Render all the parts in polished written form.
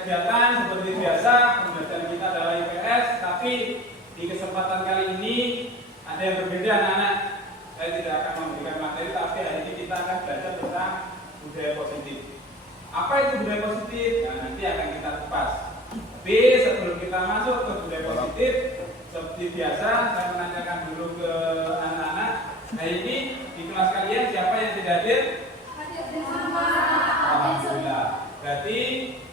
kegiatan seperti biasa. Pembelajaran kita adalah IPS, tapi di kesempatan kali ini ada yang berbeda anak-anak. Saya tidak akan memberikan materi, tapi hari ini kita akan belajar tentang budaya positif. Apa itu budaya positif? Nah, nanti akan kita kupas. Tapi sebelum kita masuk ke budaya positif, seperti biasa saya menanyakan dulu ke anak-anak. Hari ini di kelas kalian siapa yang tidak hadir? Alhamdulillah. Berarti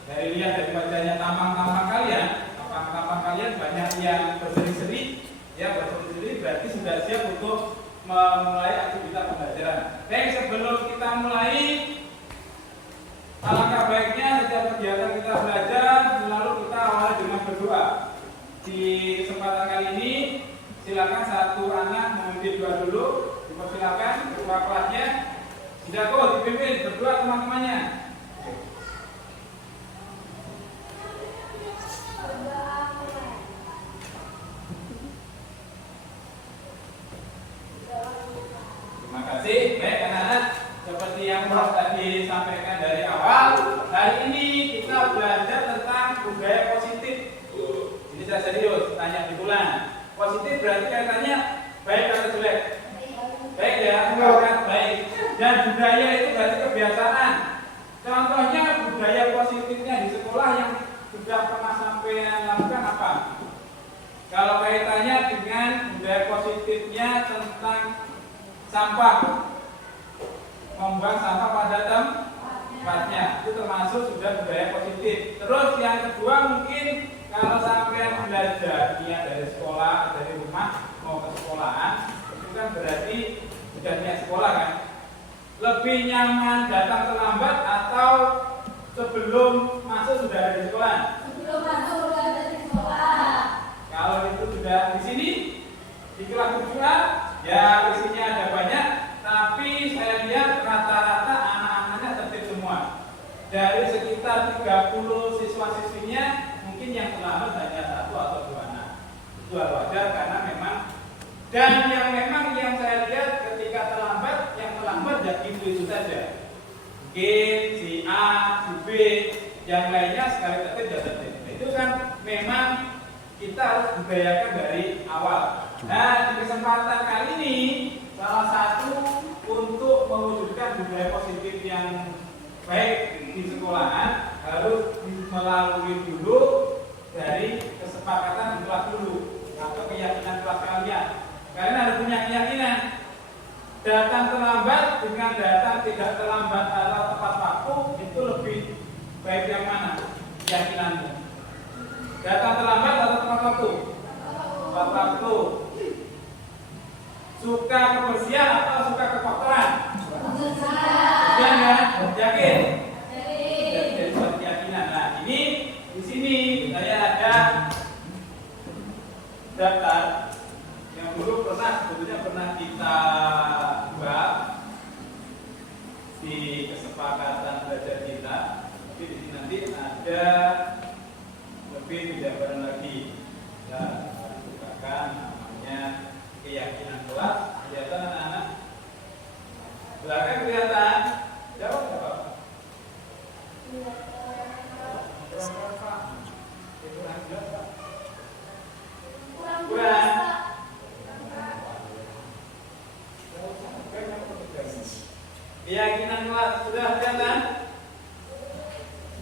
dari lihat dari wajahnya tampang-tampang kalian, tampang-tampang kalian banyak yang berseri-seri, ya berseri-seri berarti sudah siap untuk memulai aktivitas pembelajaran. Baik, sebelum kita mulai, alangkah baiknya setiap kegiatan kita belajar selalu kita awali dengan berdoa. Di kesempatan kali ini silakan satu anak memimpin doa dulu. Dipersilakan ketua kelasnya. Sudah kok dipimpin berdoa teman-temannya. Terima kasih. Baik anak-anak, seperti yang tadi disampaikan dari awal, hari ini kita belajar tentang budaya positif. Ini saya serius, tanya di bulan. Positif berarti katanya baik atau jelek? Baik ya, baik. Dan budaya itu berarti kebiasaan. Contohnya budaya positifnya di sekolah yang sudah pernah sampai lakukan apa? Kalau kaitannya dengan budaya positifnya tentang sampah, membuang sampah pada tempatnya, itu termasuk sudah budaya positif. Terus yang kedua mungkin kalau sampai belajar dia dari sekolah, dari rumah mau ke sekolahan, itu kan berarti sudah niat sekolah kan? Lebih nyaman datang terlambat atau sebelum masuk sudah ada di sekolah? Sebelum masuk sudah ada di sekolah. Kalau itu sudah di sini di kelas tujuan, ya isinya ada banyak, tapi saya lihat rata-rata anak-anaknya tertib semua. Dari sekitar 30 siswa-siswinya mungkin yang terlambat hanya 1 atau 2 anak. Itu wajar karena memang dan yang memang yang saya lihat ketika terlambat, yang terlambat ya itu saja. Mungkin si A, si B, yang lainnya sekali tertib ya tertib. Itu kan memang kita harus budayakan dari awal. Nah, di kesempatan kali ini salah satu untuk mewujudkan budaya positif yang baik di sekolahan harus melalui dulu dari kesepakatan di kelas dulu atau keyakinan kelas kalian. Kalian harus punya keyakinan datang terlambat dengan datang tidak terlambat atau tepat waktu itu lebih baik yang mana keyakinanmu? Datang terlambat atau tepat waktu? Tepat waktu. Suka kebersihan atau suka kekotoran? Kebersihan ya? Yakin? Jadi suatu keyakinan. Nah ini di sini saya ada daftar yang dulu sebetulnya pernah kita buat di kesepakatan belajar kita. Tapi di sini nanti ada lebih jabaran lagi. Ya, harus bukakan namanya keyakinan kelas. Kelihatan anak-anak? Belakang kelihatan? Jawab nggak Pak? Kurang jelas Pak? Kurang. Keyakinan kelas sudah kelihatan?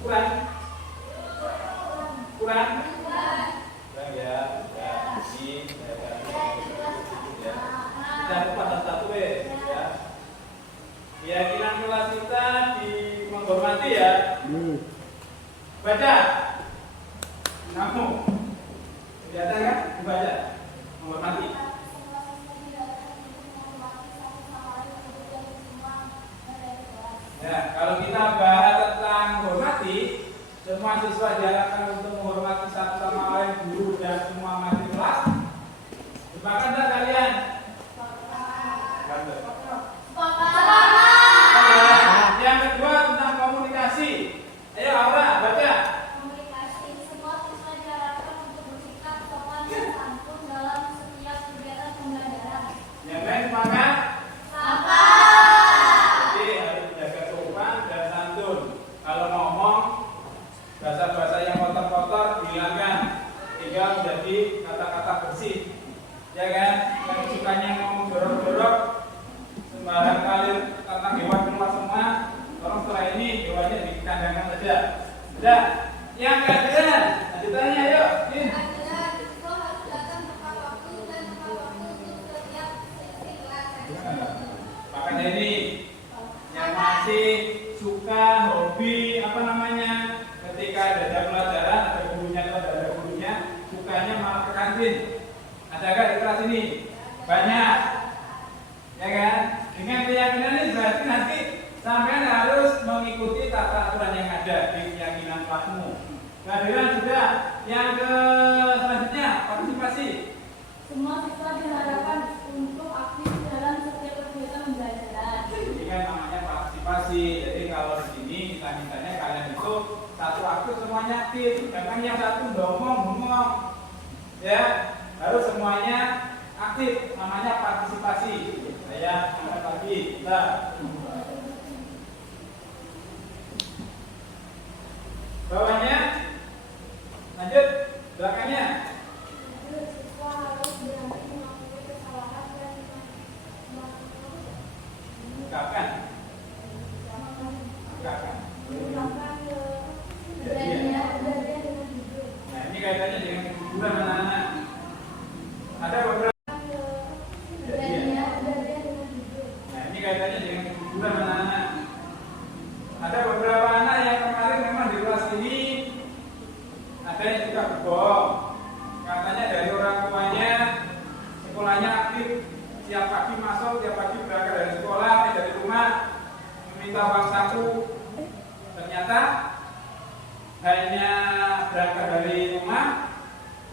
Kurang? Kurang? Kurang ya. Ini ya. Kita buka satu-satu ya. Keyakinan kelas kita di menghormati ya. Baca. Kamu. Kelihatan kan? Dibaca. Menghormati. Ya, kalau kita bahas tentang menghormati, semua siswa diharapkan untuk menghormati satu sama lain, guru dan semua materi kelas. Sepakat tak kalian? Yang kedua tentang komunikasi. Ayo Aura, baca. Komunikasi. Semua siswa diharapkan untuk bersikap sopan dan santun dalam setiap kegiatan pembelajaran. Yang lain sepakat? Sepakat. Jadi harus menjaga sopan dan santun. Kalau ngomong bahasa-bahasa ya kan? Yang sukanya ngomong jorok-jorok, sembarang kali tentang hewan keluar semua. Tolong setelah ini hewannya dikandangkan saja. Sudah, yang ketiga, lanjutannya yuk. Adalah siswa harus datang tepat waktu dan tepat waktu untuk setiap sesi kelas. Makanya ini yang masih suka hobi apa namanya, ketika ada pelajaran ada gurunya atau ada gurunya, sukanya malah ke kantin. Ada nggak di kelas ini? Banyak, ya kan? Dengan keyakinan ini berarti nanti sampean harus mengikuti tata aturan yang ada di keyakinan kelasmu. Kehadiran juga. Yang ke selanjutnya partisipasi. Semua siswa diharapkan untuk aktif dalam setiap kegiatan pembelajaran. Ini kan namanya partisipasi. Jadi kalau di sini kita mintanya kalian itu satu aktif semuanya aktif. Jangan yang satu ngomong, ya. Harus semuanya aktif. Namanya partisipasi. Saya angkat lagi. Kita. Bawahnya, lanjut belakangnya. Siswa harus berani mengakui kesalahan dan Ungkapkan. mengungkapkan Iya. kejadian dengan jujur. Nah, ini kaitannya dengan kejujuran anak-anak. Ada beberapa. Kejadian dengan jujur. Nah, ini kaitannya dengan kejujuran anak-anak. Ada beberapa anak yang kemarin memang di kelas ini ada yang suka berbohong. Katanya dari orang tuanya sekolahnya aktif, tiap pagi masuk, tiap pagi berangkat dari sekolah, dari rumah, meminta uang saku. Ternyata hanya berangkat dari rumah,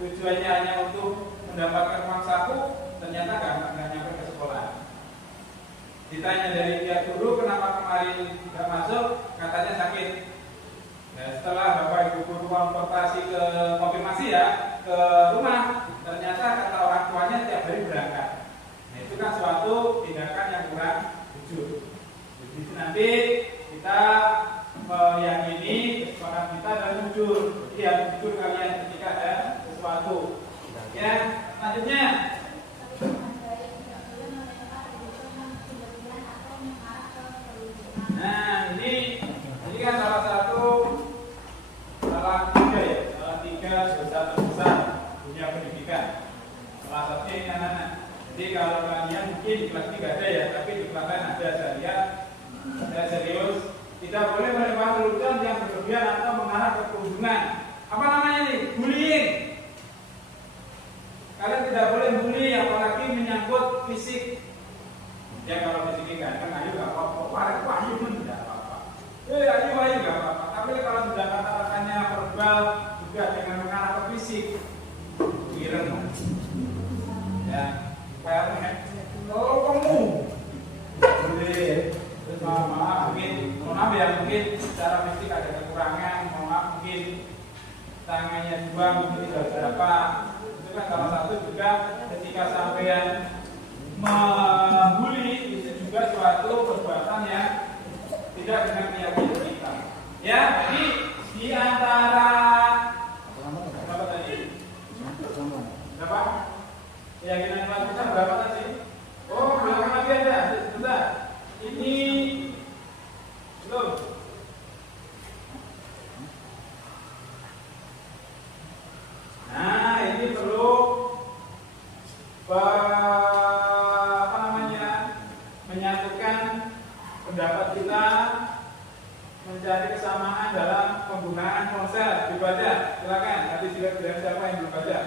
tujuannya hanya untuk mendapatkan uang saku, ternyata nggak nyampe ke sekolah. Ditanya dari pihak guru kenapa kemarin nggak masuk, katanya sakit. Ya, setelah bapak ibu guru konsultasi ke konfirmasi ya ke rumah, ternyata kata orang tuanya tiap hari berangkat. Nah, itu kan suatu tindakan yang kurang jujur. Jadi nanti kita meyakini kesepakatan kita dan jujur. Jadi harus jujur kalian ketika ada sesuatu. Ya, selanjutnya. Nah, ini kan salah tiga ya, salah tiga dosa terbesar dunia pendidikan. Salah satunya ini anak-anak. Jadi kalau kalian mungkin di kelas ini nggak ada ya, tapi di kelas lain ada, saya lihat, saya serius. Tidak boleh menerima kelucuan yang berlebihan atau mengarah ke perundungan. Apa namanya ini? Bullying. Kalian tidak boleh bully, apalagi menyangkut fisik. Ya kalau fisik kan ayo nggak apa-apa, ayo pun tidak apa-apa. Ayo nggak apa-apa. Tapi kalau sudah kata-katanya verbal juga dengan mengarah ke fisik, ireng. Ya, kayak kalau kamu boleh. Terus maaf mungkin secara fisik ada kekurangan, maaf mungkin tangannya dua mungkin tidak berapa. Itu kan salah satu juga ketika sampean membuli itu juga suatu perbuatan yang tidak dengan keyakinan kita. Ya, jadi di antara berapa tadi? Berapa? Keyakinan kita berapa tadi? Oh, belakang lagi ada. Sebentar. Ini belum. Nah, ini perlu menyatukan pendapat kita, mencari kesamaan dalam penggunaan ponsel. Dibaca, silakan. Nanti siapa yang belum baca?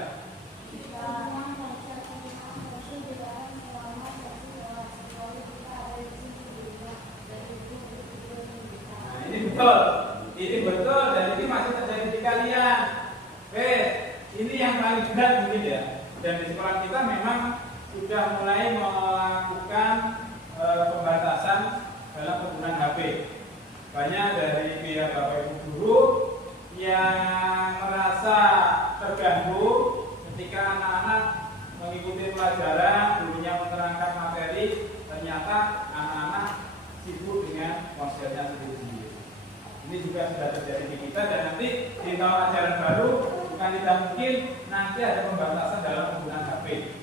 Ini betul dan ini masih terjadi di kalian. Ini yang paling berat mungkin ya. Dan di sekolah kita memang sudah mulai melakukan pembatasan dalam penggunaan HP. Banyak dari pihak bapak ibu guru yang merasa terganggu ketika anak-anak mengikuti pelajaran, gurunya menerangkan materi, ternyata anak-anak sibuk dengan ponselnya sendiri. Ini juga sudah terjadi di kita dan nanti di tahun ajaran baru bukan tidak mungkin nanti ada pembatasan dalam penggunaan HP.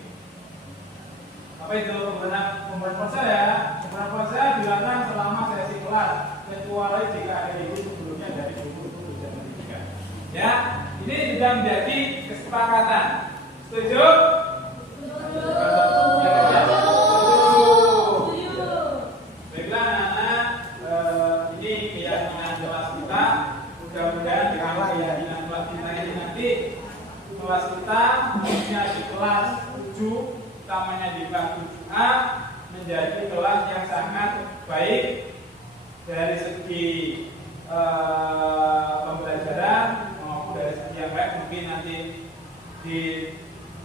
Apa itu pemberian ponsel ya? Pemberian ponsel dilakukan selama sesi kelas, kecuali jika ada ibu sebelumnya dari guru dan pendidikan. Ya, ini sudah menjadi kesepakatan. Setuju? Baiklah anak-anak, ini keyakinan kelas kita. Mudah-mudahan dengan keyakinan kelas kita ini nanti kelas kita khususnya di kelas 7, utamanya di kelas 7A, menjadi kelas yang sangat baik dari segi pembelajaran maupun dari segi yang baik. Mungkin nanti di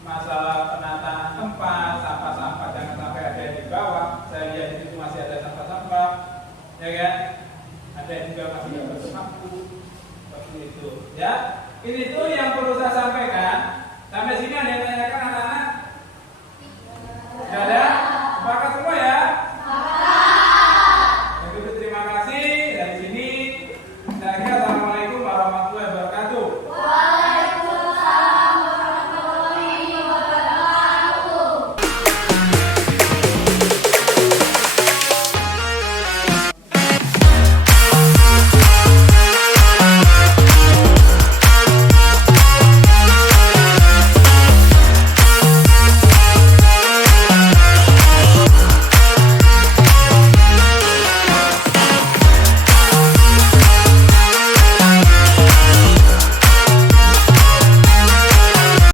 masalah penataan tempat, sampah-sampah jangan sampai ada yang di bawah. Saya lihat di situ masih ada sampah-sampah, ya kan? Ada yang juga masih tidak bersapu, seperti itu. Ya, ini tuh yang perlu saya sampaikan. Sampai sini ada yang tanyakan anak-anak? Tidak ada?